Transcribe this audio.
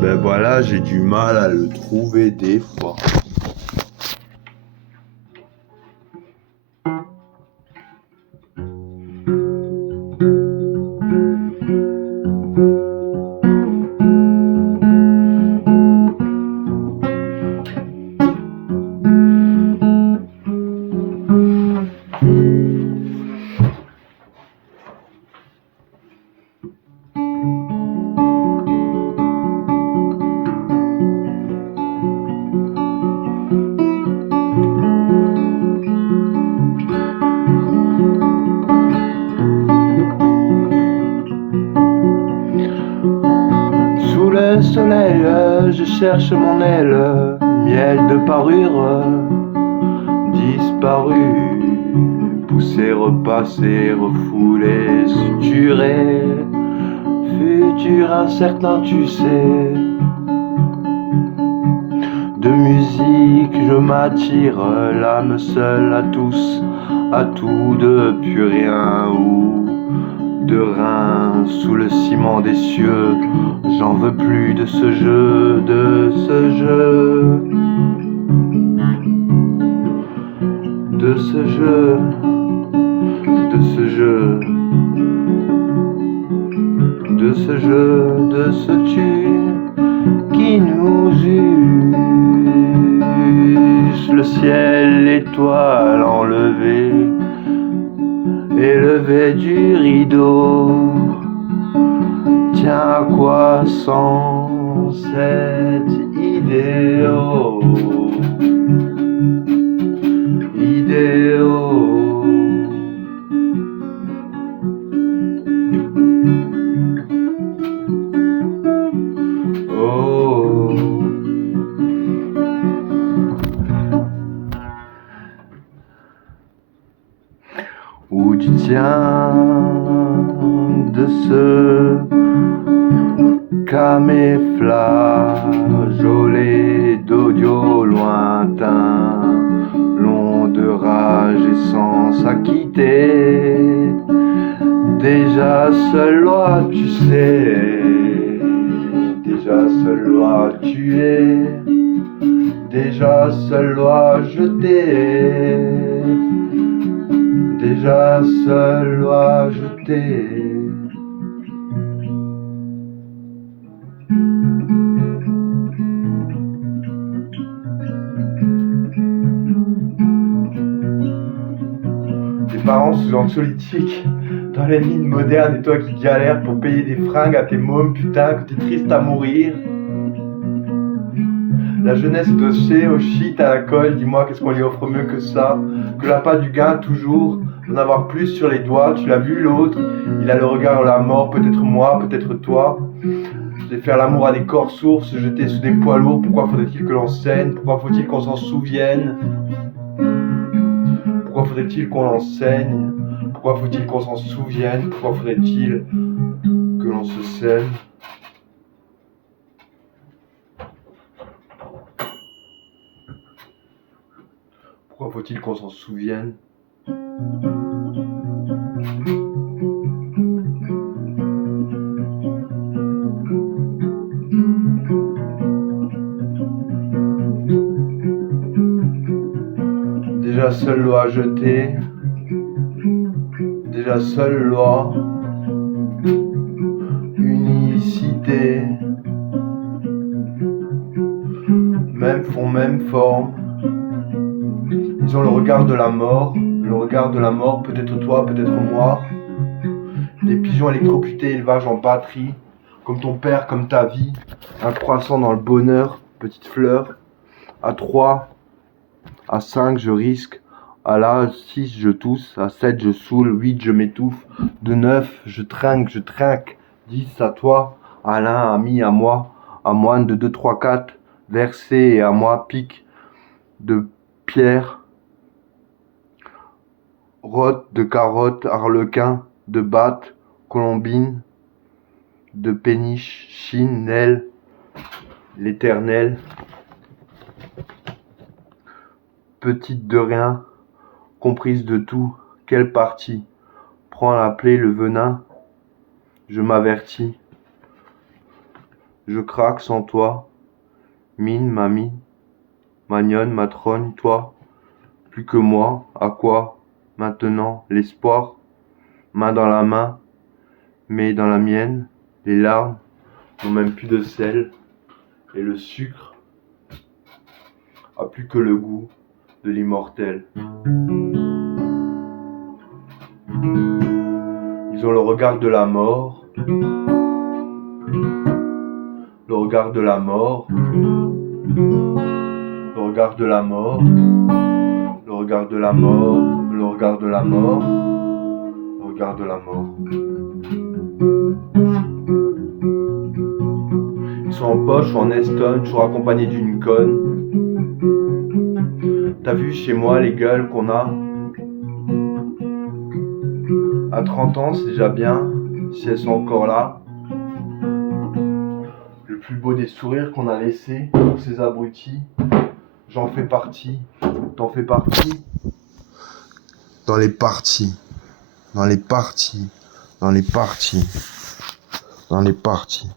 Ben voilà, j'ai du mal à le trouver des fois. Sous le soleil, je cherche mon aile, miel de parure, disparu, poussé, repassé, refoulé, suturé, futur incertain, tu sais. De musique, je m'attire, l'âme seule à tous, à tout, de plus rien ou de rein sous le ciment des cieux. J'en veux plus de ce jeu, de ce jeu, de ce jeu, de ce jeu, de ce jeu, de ce tu qui nous use. Le ciel, l'étoile enlevée, élevé du rideau. Tiens, à quoi sans cette idéo, idéo. Oh. Où tu tiens de ce camouflage d'audio lointain, long de rage et sans s'acquitter. Déjà seule loi, tu sais, déjà seule loi, tu es, déjà seule loi, je t'ai, déjà seule loi, je t'ai. Tes parents sous anxiolytiques dans les mines modernes et toi qui galères pour payer des fringues à tes mômes, putain, que t'es triste à mourir. La jeunesse est dossée au shit, à la colle, dis-moi qu'est-ce qu'on lui offre mieux que ça. Que l'appât du gain toujours, d'en avoir plus sur les doigts, tu l'as vu l'autre, il a le regard à la mort, peut-être moi, peut-être toi. Je vais faire l'amour à des corps sourds, se jeter sous des poids lourds, pourquoi faudrait-il que l'on saigne, pourquoi faut-il qu'on s'en souvienne? Pourquoi faudrait-il qu'on l'enseigne? Pourquoi faut-il qu'on s'en souvienne? Pourquoi faudrait-il que l'on se saigne? Pourquoi faut-il qu'on s'en souvienne? Déjà seule loi jetée, déjà seule loi, unicité, même fond, même forme. Ils ont le regard de la mort, peut-être toi, peut-être moi. Des pigeons électrocutés, élevage en batterie, comme ton père, comme ta vie. Un croissant dans le bonheur, petite fleur. À 3, à 5, je risque. À la 6, je tousse. À 7, je saoule. 8, je m'étouffe. De 9, je trinque. 10, à toi. À l'un, ami, à moi. À moine de 2, 3, 4. Versé et à moi, pique. De pierre. Rotte, de carotte, harlequin. De batte, colombine. De péniche, chine, Nel. L'éternel. Petite de rien, comprise de tout, quelle partie? Prends la plaie, le venin, je m'avertis. Je craque sans toi. Mine, mamie, magnonne, matrogne, toi. Plus que moi, à quoi? Maintenant, l'espoir. Main dans la main, mais dans la mienne, les larmes n'ont même plus de sel. Et le sucre a plus que le goût de l'immortel. Ils ont le regard de la mort, le regard de la mort, le regard de la mort, le regard de la mort, le regard de la mort, le regard de la mort. Ils sont en poche ou en eston, toujours accompagnés d'une conne. T'as vu chez moi les gueules qu'on a? À 30 ans, c'est déjà bien, si elles sont encore là. Le plus beau des sourires qu'on a laissé pour ces abrutis. J'en fais partie. T'en fais partie? Dans les parties. Dans les parties. Dans les parties. Dans les parties.